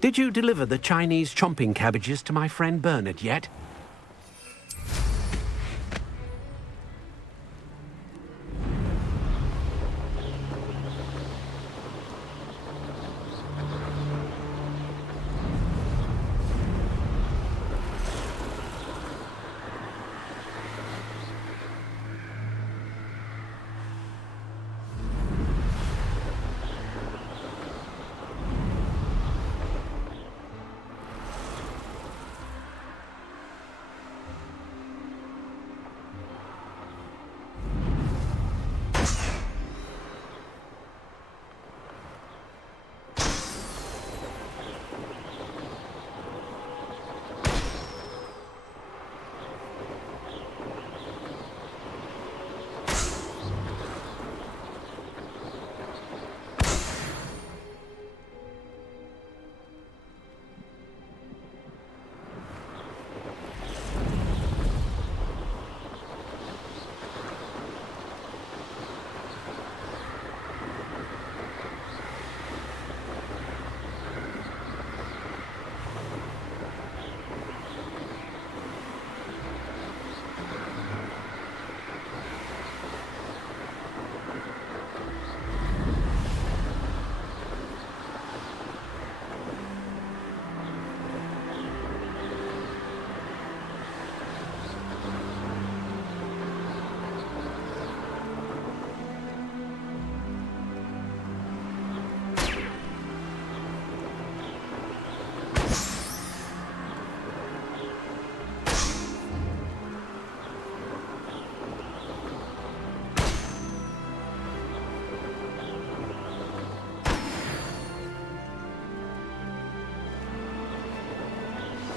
Did you deliver the Chinese chomping cabbages to my friend Bernard yet?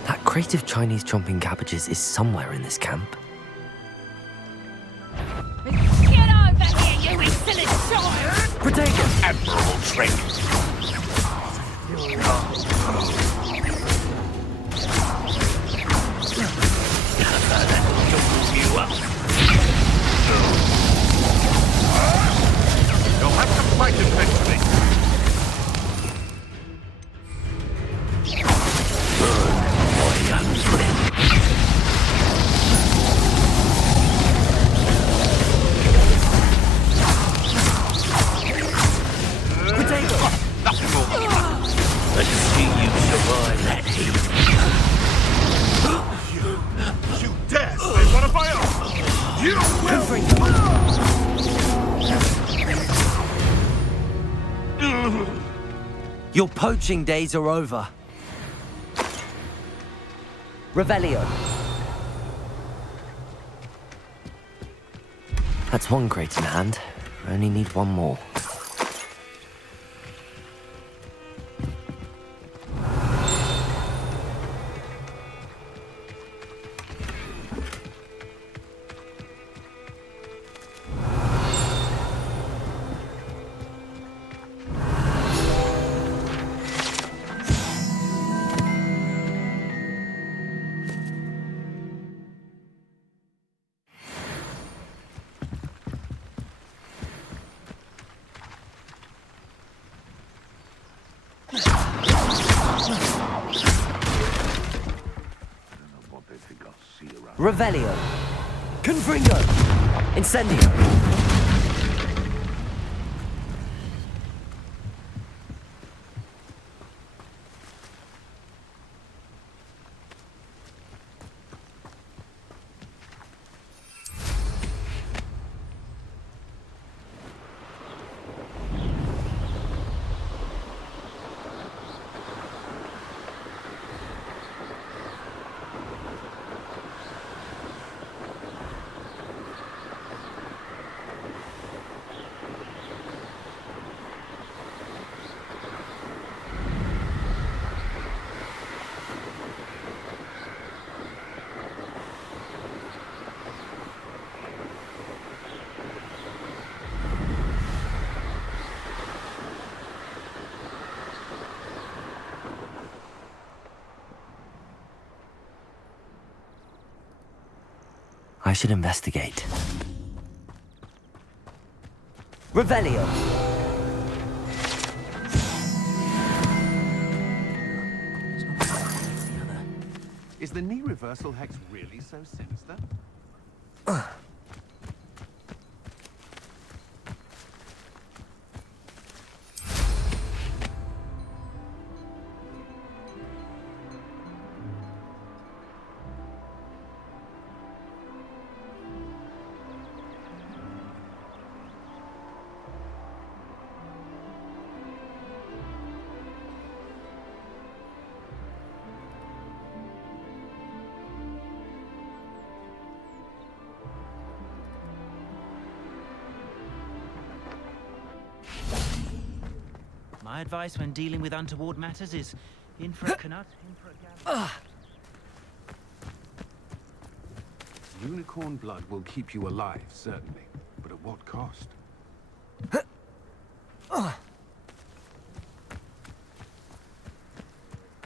That crate of Chinese chomping cabbages is somewhere in this camp. Get over here, you insolent child! Protego! Admirable trick. You'll have to fight eventually. Your poaching days are over. Revelio. That's one crate in hand. I only need one more. Revelio. Confringo. Incendio. I should investigate. Revelio. Is the knee reversal hex really so sinister? My advice when dealing with untoward matters is in for a canut, in for a gamble. Unicorn blood will keep you alive, certainly. But at what cost?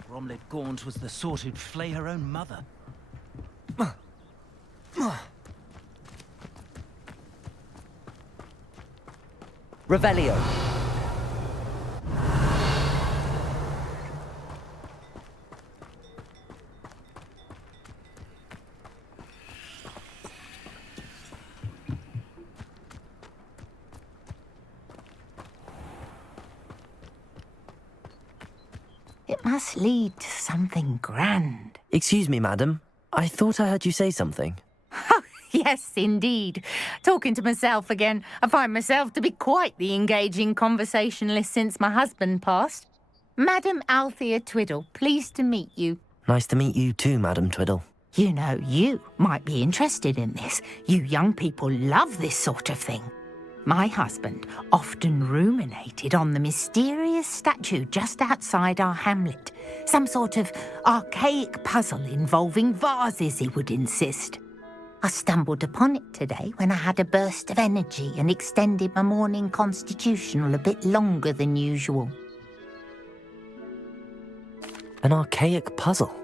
Gromlet Gaunt was the sort who'd flay her own mother. Revelio. It must lead to something grand. Excuse me, madam. I thought I heard you say something. Yes, indeed. Talking to myself again. I find myself to be quite the engaging conversationalist since my husband passed. Madam Althea Twiddle, pleased to meet you. Nice to meet you too, Madam Twiddle. You know, you might be interested in this. You young people love this sort of thing. My husband often ruminated on the mysterious statue just outside our hamlet. Some sort of archaic puzzle involving vases, he would insist. I stumbled upon it today when I had a burst of energy and extended my morning constitutional a bit longer than usual. An archaic puzzle.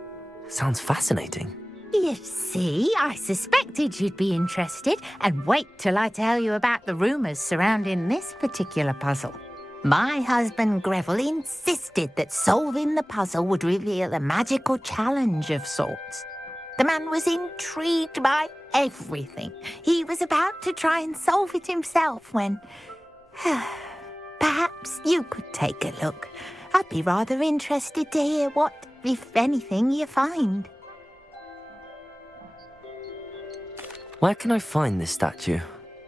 Sounds fascinating. You see, I suspected you'd be interested, and wait till I tell you about the rumours surrounding this particular puzzle. My husband Greville insisted that solving the puzzle would reveal a magical challenge of sorts. The man was intrigued by everything. He was about to try and solve it himself when... Perhaps you could take a look. I'd be rather interested to hear what, if anything, you find. Where can I find this statue?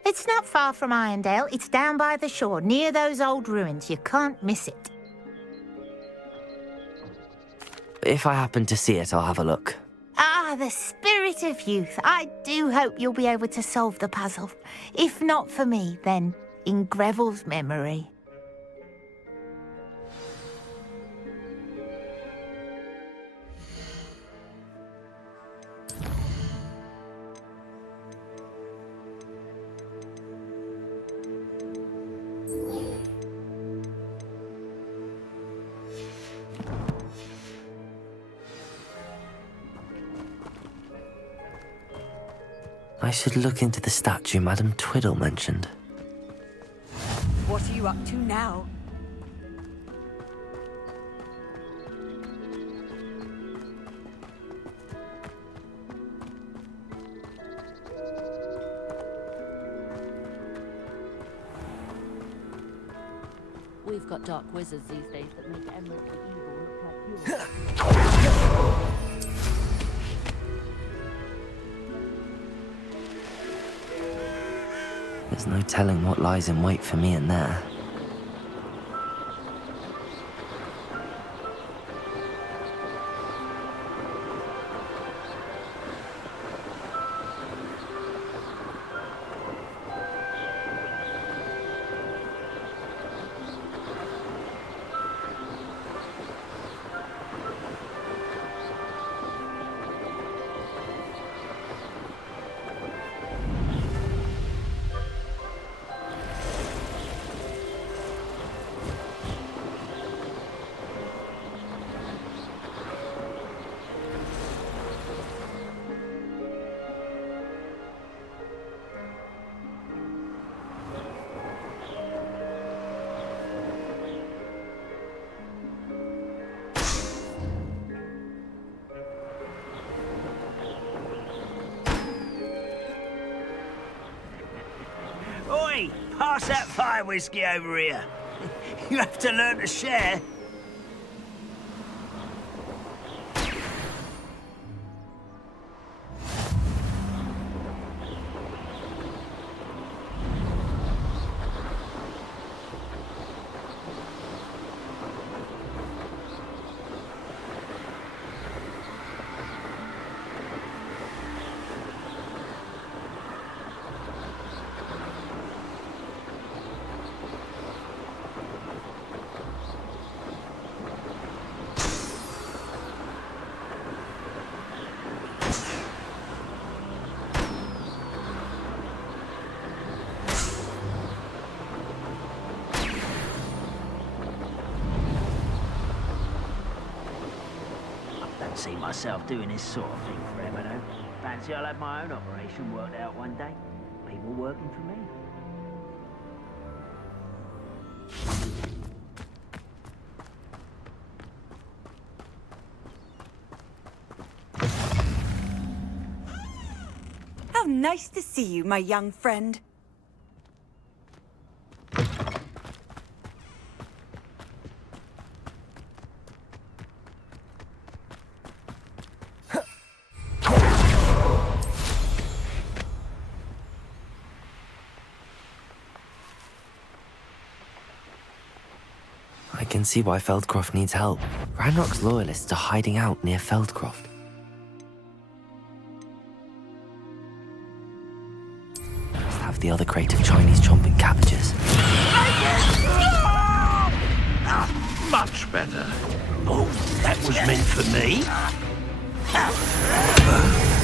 It's not far from Irondale. It's down by the shore, near those old ruins. You can't miss it. If I happen to see it, I'll have a look. Ah, the spirit of youth. I do hope you'll be able to solve the puzzle. If not for me, then in Greville's memory. I should look into the statue Madam Twiddle mentioned. What are you up to now? We've got dark wizards these days that make emeraldly evil look like yours. There's no telling what lies in wait for me in there. Hey, pass that fire whiskey over here. You have to learn to share. See myself doing this sort of thing forever, though. Fancy I'll have my own operation worked out one day. People working for me. How nice to see you, my young friend. I can see why Feldcroft needs help. Ranrock's loyalists are hiding out near Feldcroft. Must have the other crate of Chinese chomping cabbages. Much better. Oh, that was meant for me.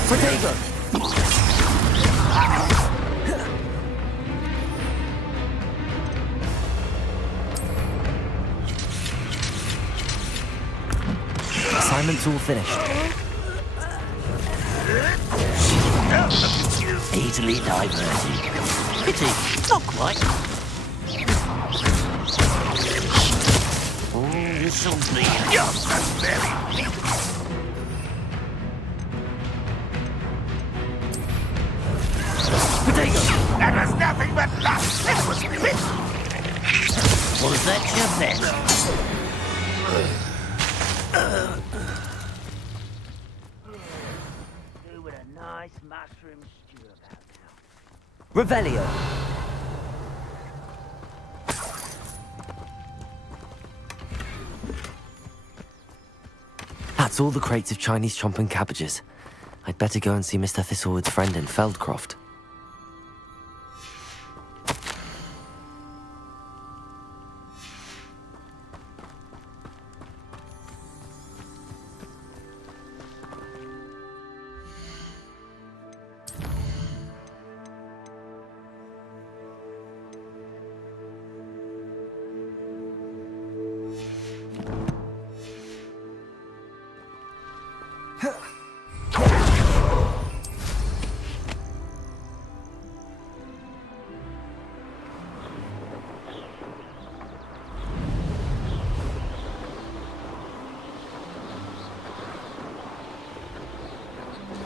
Potato! Assignment's all finished. Easily diverted. Pity, not quite. Oh, something. Yes, that's very neat. Potato! That was nothing but luck. That was quick. Was that your best? Do with a nice mushroom stew about now. Revelio! That's all the crates of Chinese chomping cabbages. I'd better go and see Mr. Thistlewood's friend in Feldcroft.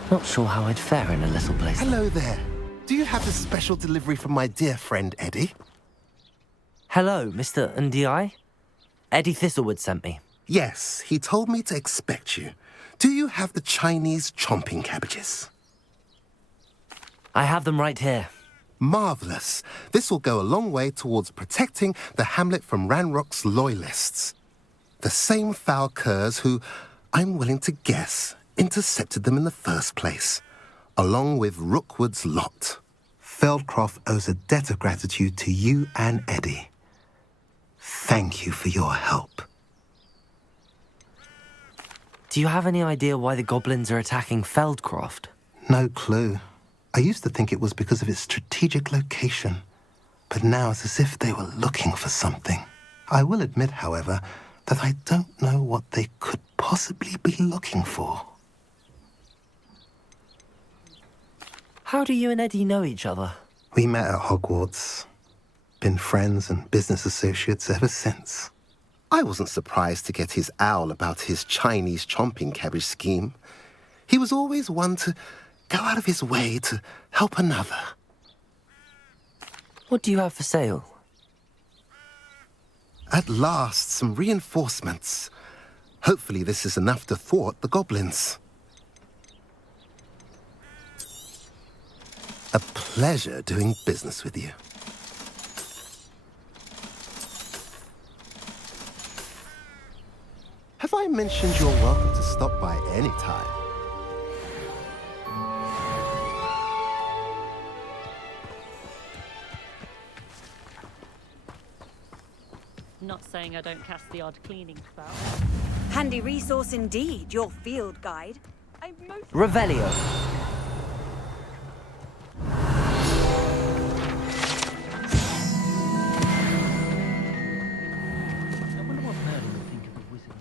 Not sure how I'd fare in a little place. Hello there. Do you have a special delivery from my dear friend Eddie? Hello, Mr. Ndi? Eddie Thistlewood sent me. Yes, he told me to expect you. Do you have the Chinese chomping cabbages? I have them right here. Marvellous. This will go a long way towards protecting the hamlet from Ranrock's loyalists. The same foul curs who, I'm willing to guess, intercepted them in the first place, along with Rookwood's lot. Feldcroft owes a debt of gratitude to you and Eddie. Thank you for your help. Do you have any idea why the goblins are attacking Feldcroft? No clue. I used to think it was because of its strategic location, but now it's as if they were looking for something. I will admit, however, that I don't know what they could possibly be looking for. How do you and Eddie know each other? We met at Hogwarts. Been friends and business associates ever since. I wasn't surprised to get his owl about his Chinese chomping cabbage scheme. He was always one to go out of his way to help another. What do you have for sale? At last, some reinforcements. Hopefully this is enough to thwart the goblins. A pleasure doing business with you. Have I mentioned you're welcome to stop by any time? Not saying I don't cast the odd cleaning spell. Handy resource indeed, your field guide. Revelio. I wonder what Merlin would think of the wizard.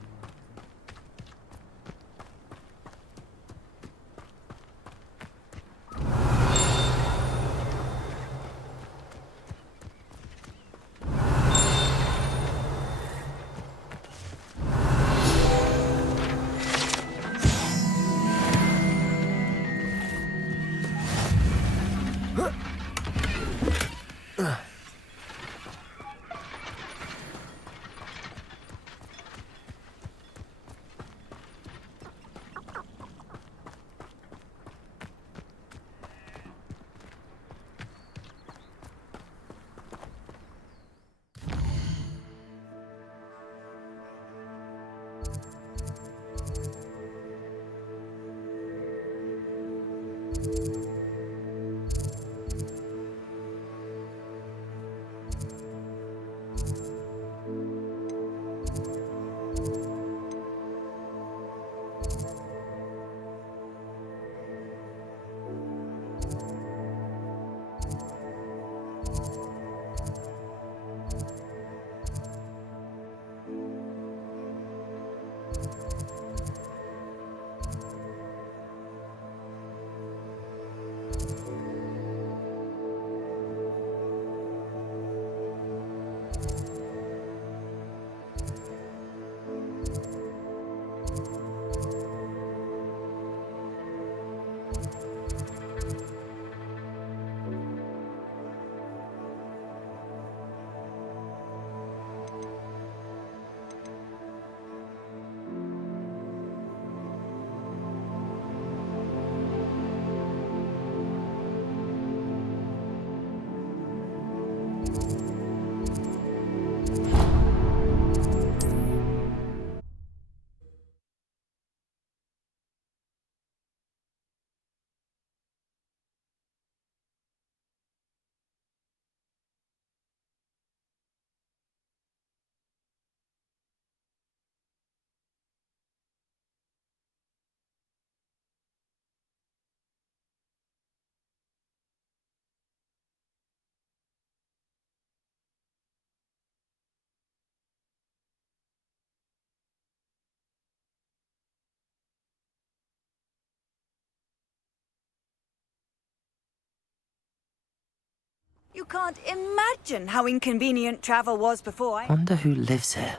You can't imagine how inconvenient travel was before I... Wonder who lives here.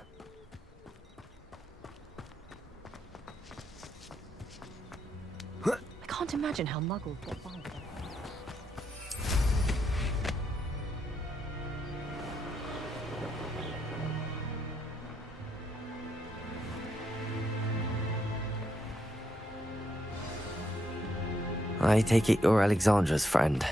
I can't imagine how muggles get by with that. I take it you're Alexandra's friend.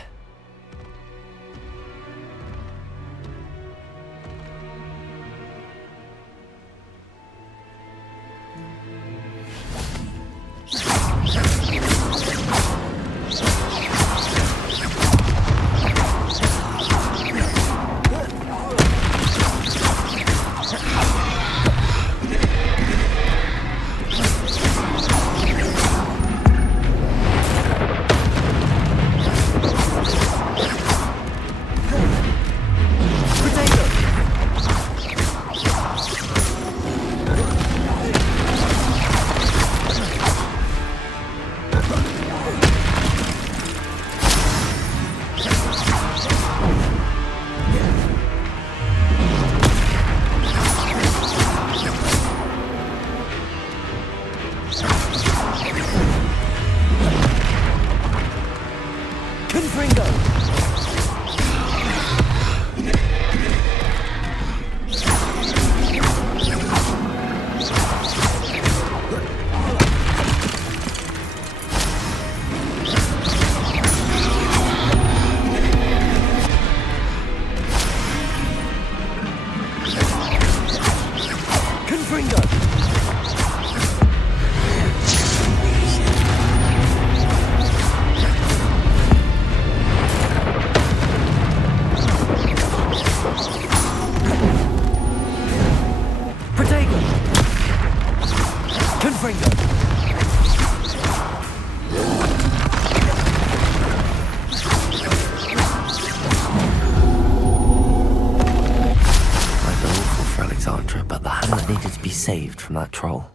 saved from that troll.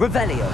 Revelio.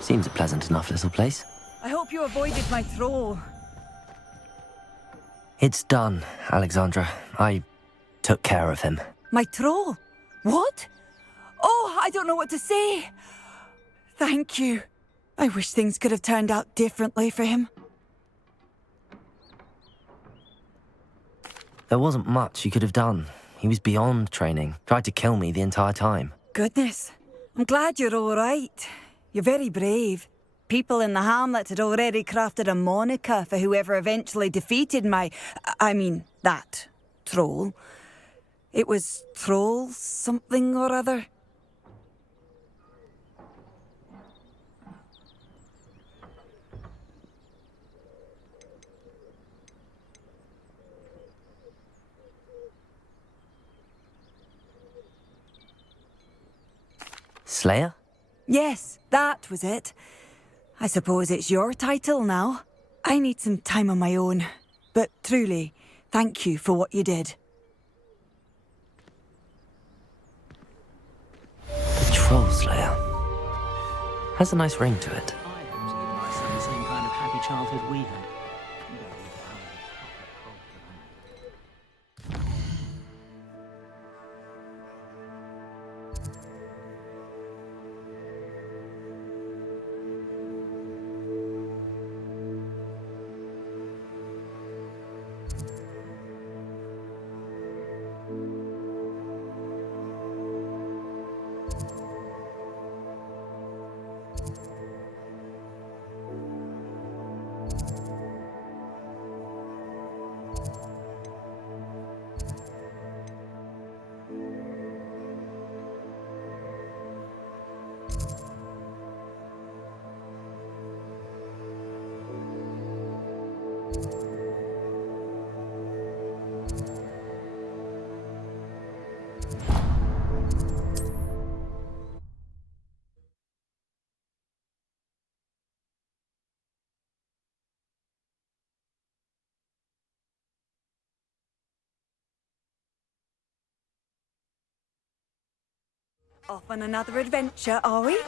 Seems a pleasant enough little place. I hope you avoided my troll. It's done, Alexandra. I took care of him. My troll? What? Oh, I don't know what to say. Thank you. I wish things could have turned out differently for him. There wasn't much you could have done. He was beyond training. Tried to kill me the entire time. Goodness. I'm glad you're all right. You're very brave. People in the hamlet had already crafted a moniker for whoever eventually defeated that troll. It was Troll something or other. Slayer? Yes, that was it. I suppose it's your title now. I need some time on my own. But truly, thank you for what you did. The Troll Slayer. Has a nice ring to it. I hope you and my son the same kind of happy childhood we had. Off on another adventure, are we?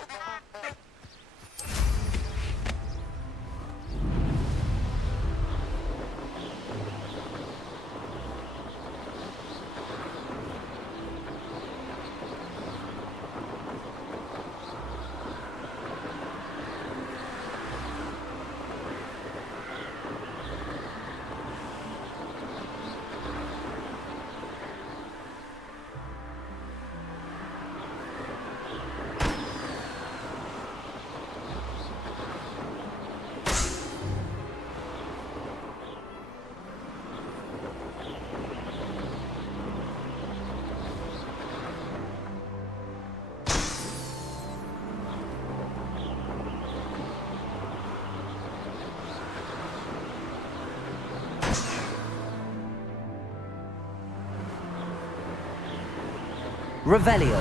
Revelio.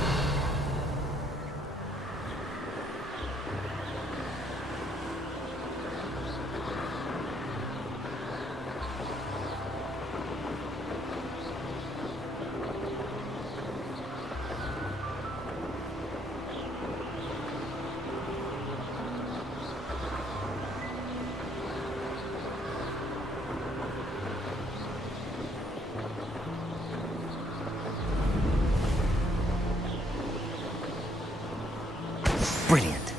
Brilliant.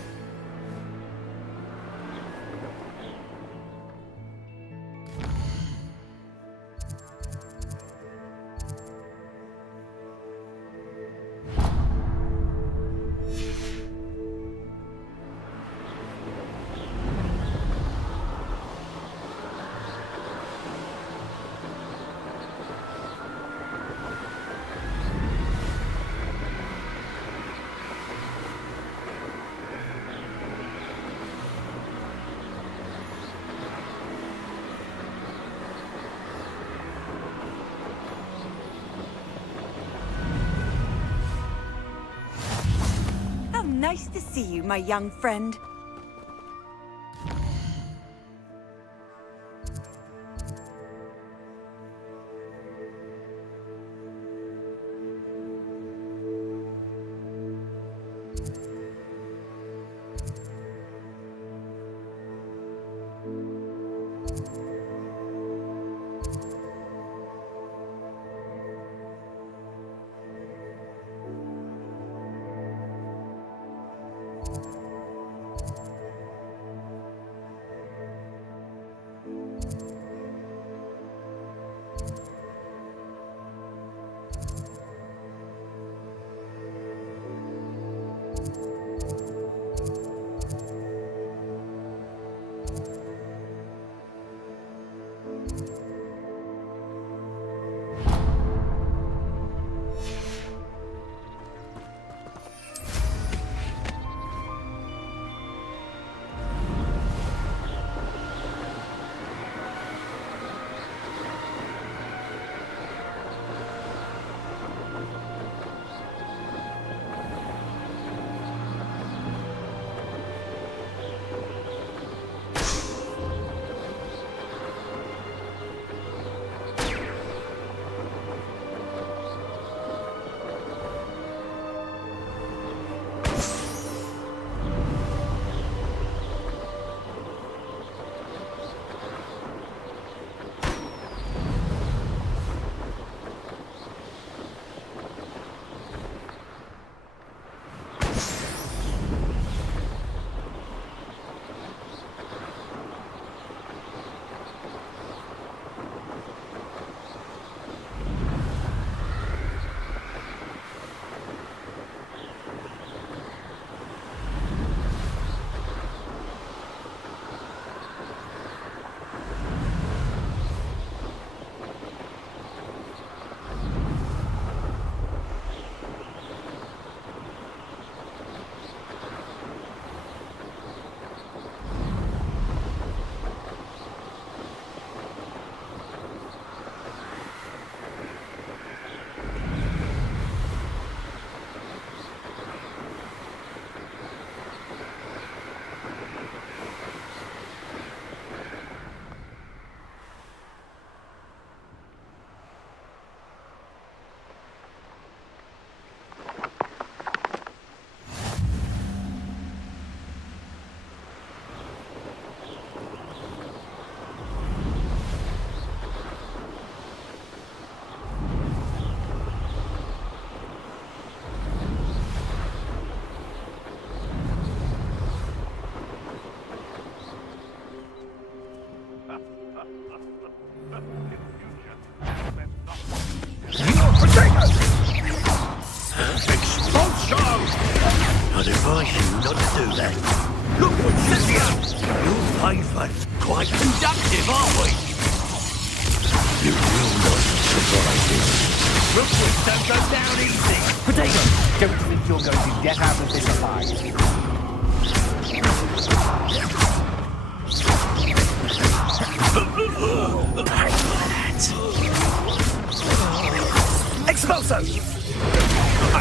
How nice to see you, my young friend. I'd advise you not to do that. Look what's in here! Your pavement. Quite conductive, aren't we? You will not survive this. Rookwoods don't go down easy. Potato, don't think you're going to get out of this alive. Expulso! I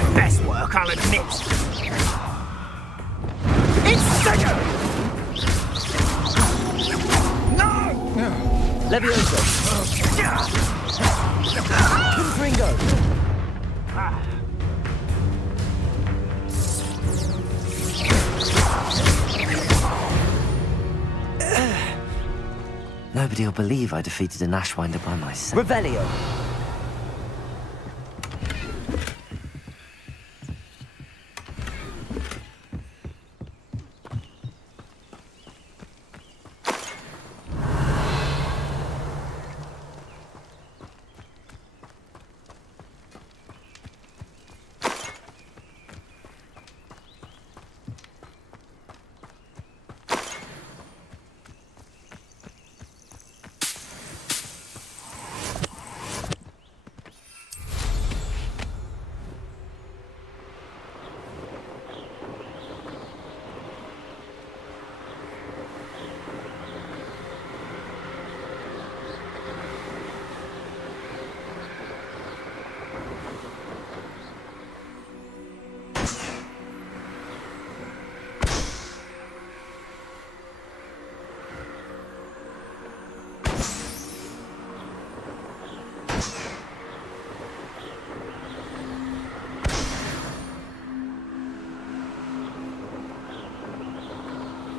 Levioso! Confringo! Nobody'll believe I defeated an Ashwinder by myself. Revelio!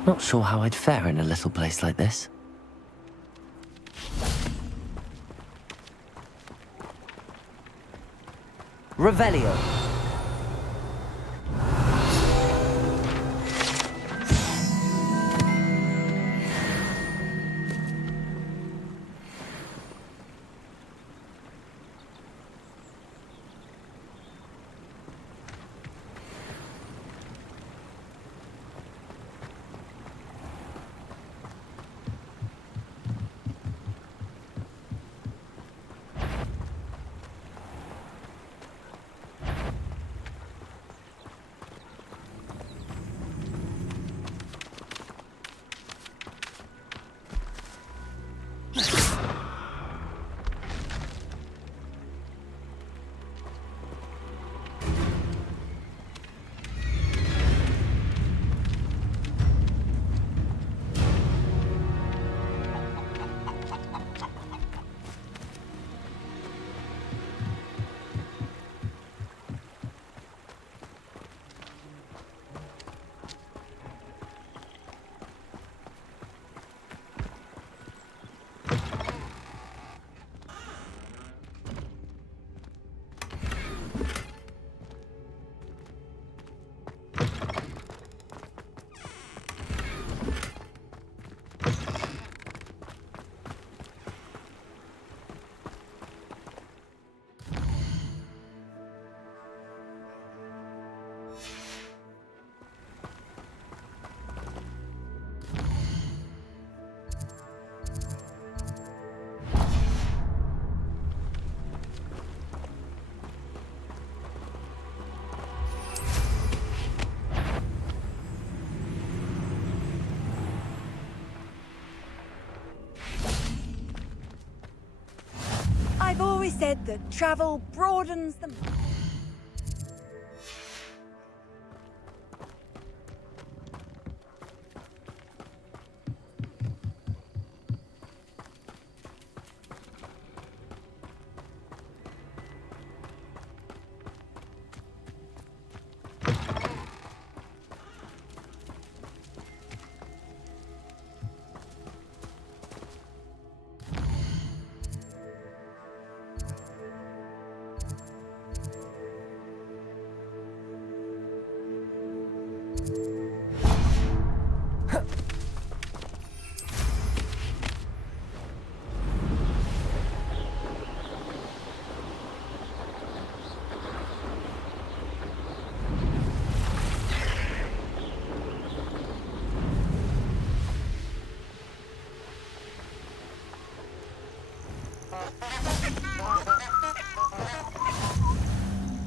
Not sure how I'd fare in a little place like this. Revelio! I've always said that travel broadens the...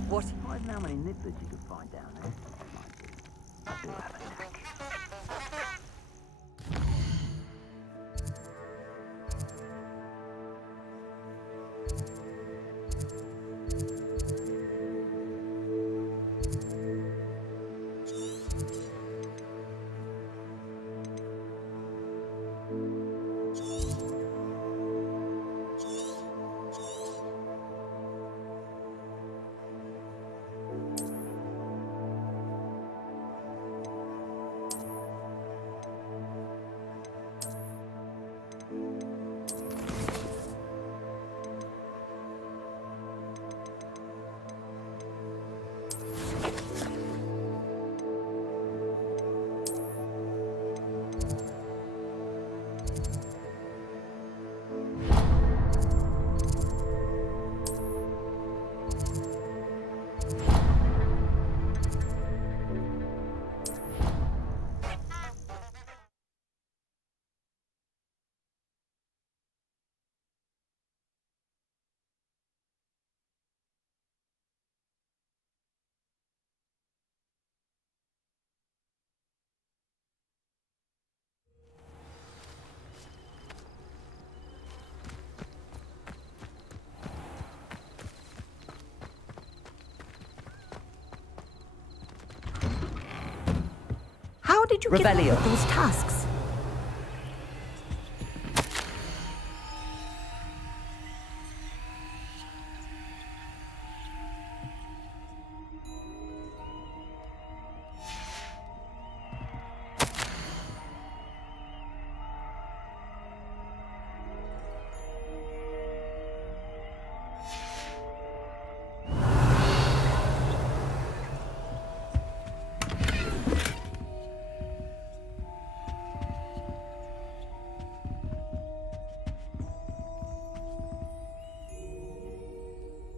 What? I don't know how many nibblers you could find down there. I do have a knack. How did you get on Revelio. with those tasks?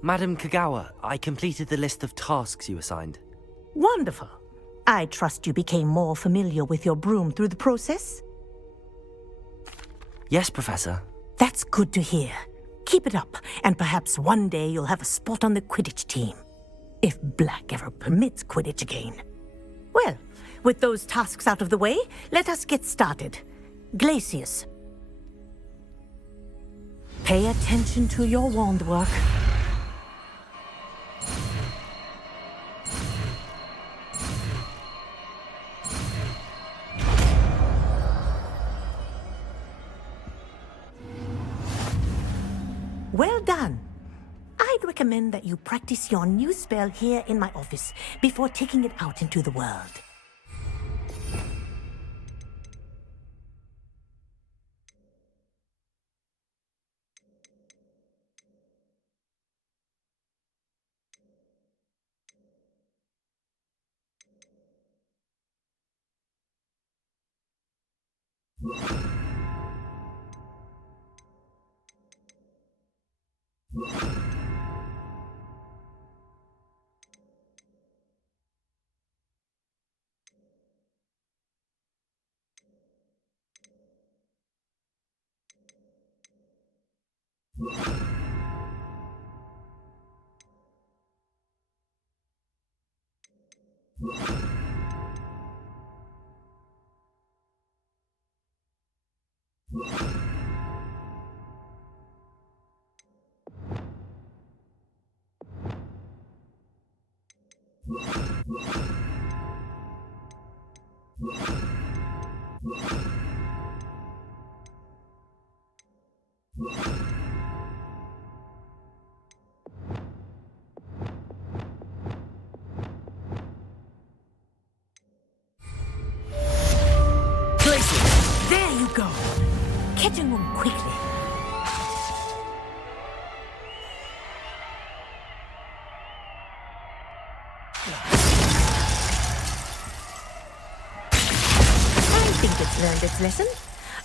Madam Kagawa, I completed the list of tasks you assigned. Wonderful. I trust you became more familiar with your broom through the process? Yes, Professor. That's good to hear. Keep it up, and perhaps one day you'll have a spot on the Quidditch team. If Black ever permits Quidditch again. Well, with those tasks out of the way, let us get started. Glacius. Pay attention to your wand work. Well done. I'd recommend that you practice your new spell here in my office before taking it out into the world. There you go. Catching them quickly. I think it's learned its lesson,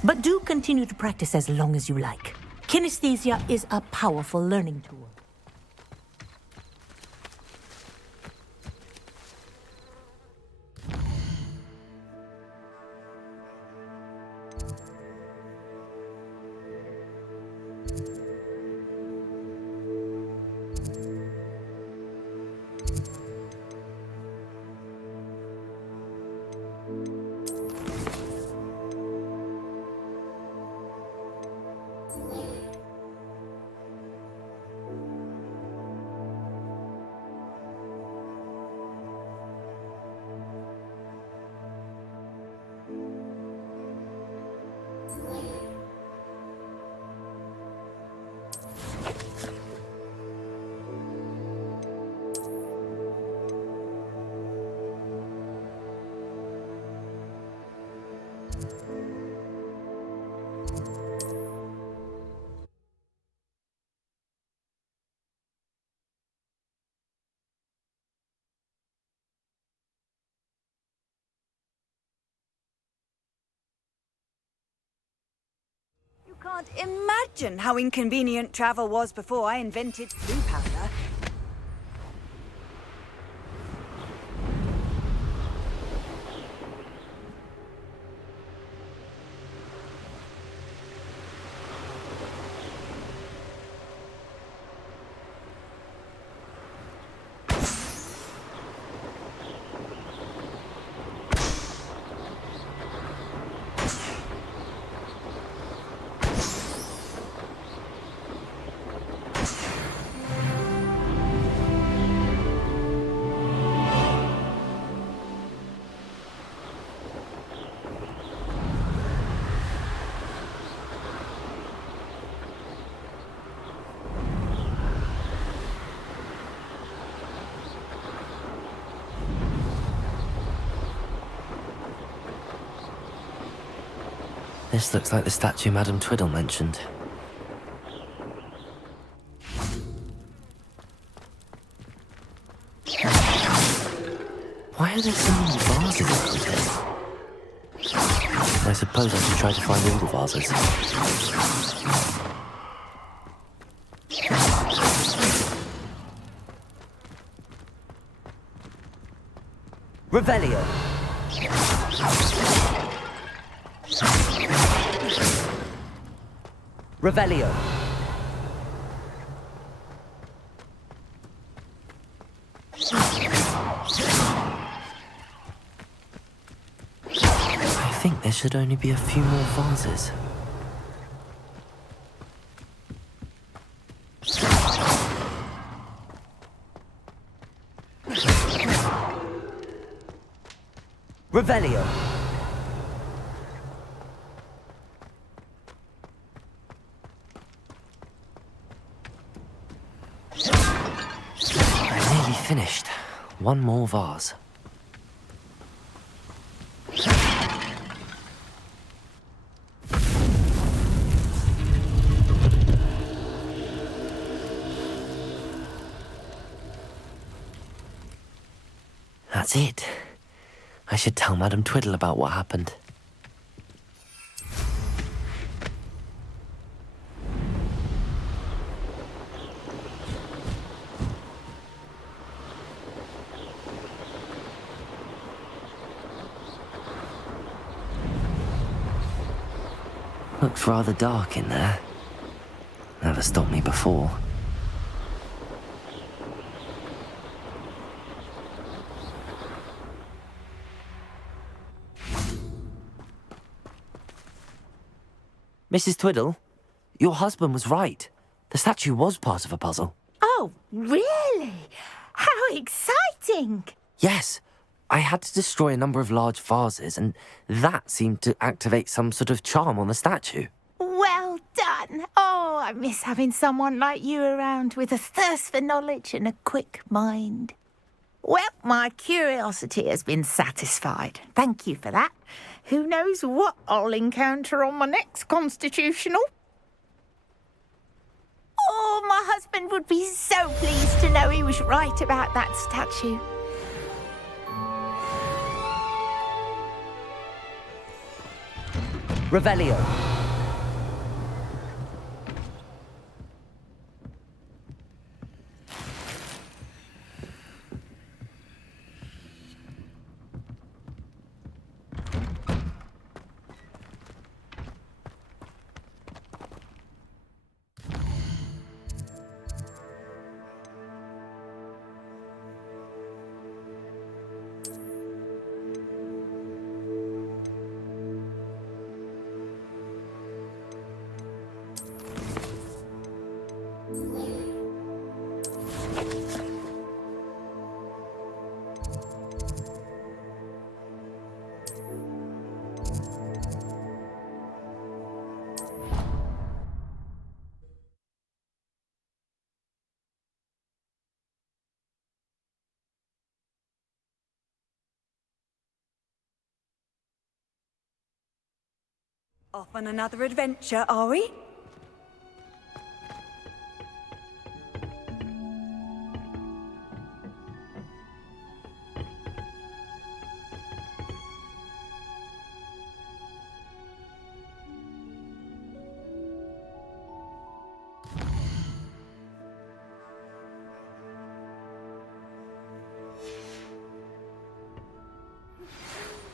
but do continue to practice as long as you like. Kinesthesia is a powerful learning tool. You can't imagine how inconvenient travel was before I invented blue powder. This looks like the statue Madame Twiddle mentioned. Why are there so many vases around here? I suppose I should try to find all the vases. Revelio. Revelio. I think there should only be a few more vases. Revelio. I'm nearly finished. One more vase. That's it. I should tell Madame Twiddle about what happened. Looks rather dark in there. Never stopped me before. Mrs. Twiddle, your husband was right. The statue was part of a puzzle. Oh, really? How exciting! Yes, I had to destroy a number of large vases, and that seemed to activate some sort of charm on the statue. Well done. Oh, I miss having someone like you around with a thirst for knowledge and a quick mind. Well, my curiosity has been satisfied. Thank you for that. Who knows what I'll encounter on my next constitutional? Oh, my husband would be so pleased to know he was right about that statue. Revelio. Off on another adventure, are we?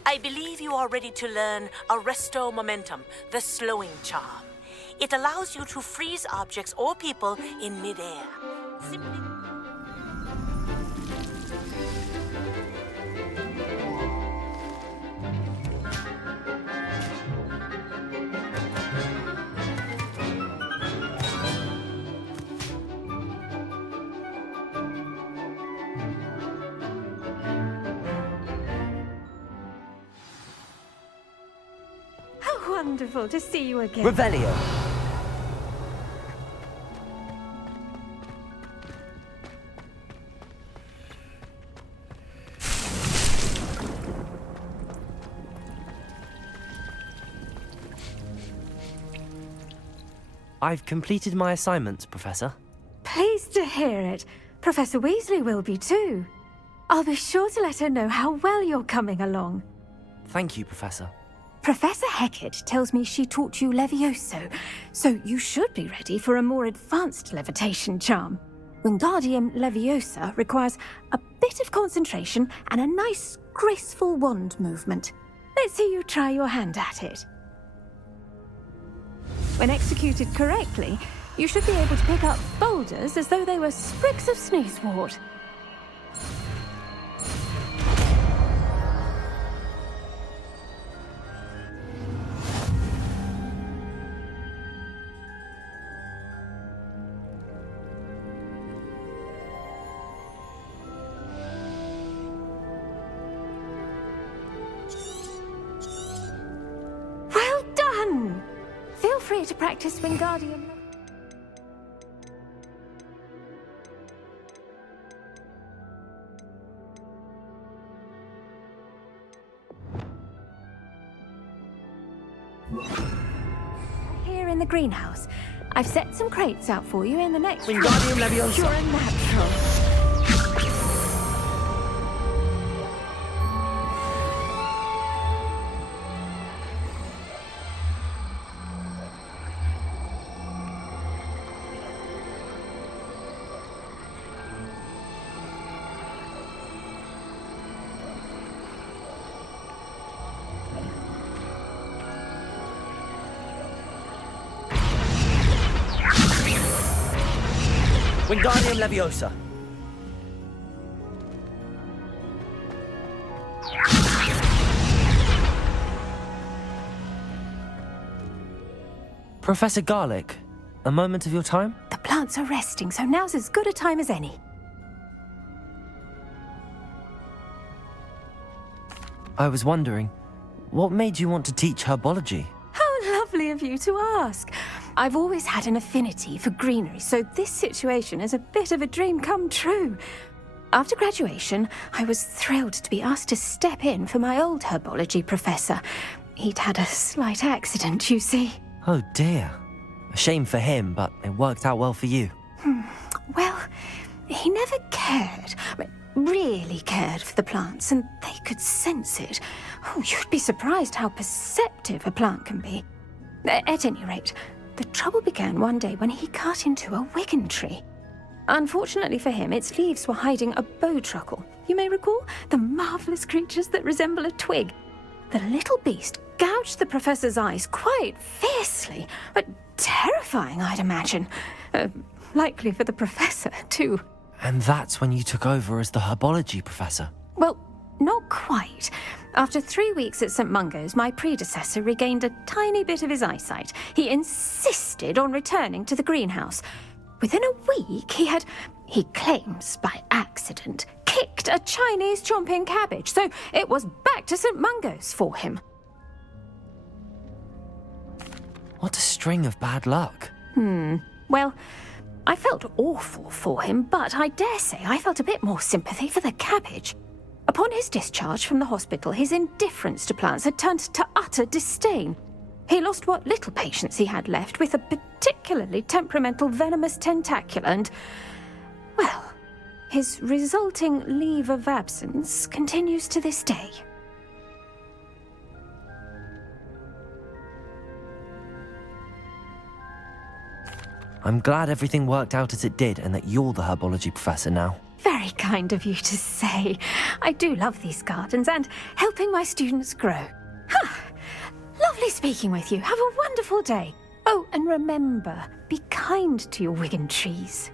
I believe you are ready to learn Arresto Momentum, the slowing charm. It allows you to freeze objects or people in midair. Simply... Wonderful to see you again. Revelio. I've completed my assignments, Professor. Pleased to hear it. Professor Weasley will be too. I'll be sure to let her know how well you're coming along. Thank you, Professor. Professor Hecat tells me she taught you Levioso, so you should be ready for a more advanced levitation charm. Wingardium Leviosa requires a bit of concentration and a nice, graceful wand movement. Let's see you try your hand at it. When executed correctly, you should be able to pick up boulders as though they were sprigs of sneezewort. Well done! Feel free to practice Wingardium. Here in the greenhouse. I've set some crates out for you in the next room. Wingardium Leviosa. You're a natural. Wingardium Leviosa. Professor Garlick, a moment of your time? The plants are resting, so now's as good a time as any. I was wondering, what made you want to teach herbology? How lovely of you to ask. I've always had an affinity for greenery, so this situation is a bit of a dream come true. After graduation, I was thrilled to be asked to step in for my old herbology professor. He'd had a slight accident, you see. Oh dear. A shame for him, but it worked out well for you. Well, he never cared, really cared for the plants, and they could sense it. Oh, you'd be surprised how perceptive a plant can be. At any rate, the trouble began one day when he cut into a Wigan tree. Unfortunately for him, its leaves were hiding a bowtruckle. You may recall the marvellous creatures that resemble a twig. The little beast gouged the professor's eyes quite fiercely, but terrifying, I'd imagine. Likely for the professor, too. And that's when you took over as the herbology professor? Well, not quite. After 3 weeks at St. Mungo's, my predecessor regained a tiny bit of his eyesight. He insisted on returning to the greenhouse. Within a week, he claims by accident, kicked a Chinese chomping cabbage, so it was back to St. Mungo's for him. What a string of bad luck. Well, I felt awful for him, but I dare say I felt a bit more sympathy for the cabbage. Upon his discharge from the hospital, his indifference to plants had turned to utter disdain. He lost what little patience he had left with a particularly temperamental venomous tentacula and, well, his resulting leave of absence continues to this day. I'm glad everything worked out as it did and that you're the herbology professor now. Very kind of you to say. I do love these gardens and helping my students grow. Lovely speaking with you. Have a wonderful day. Oh, and remember, be kind to your Wigan trees.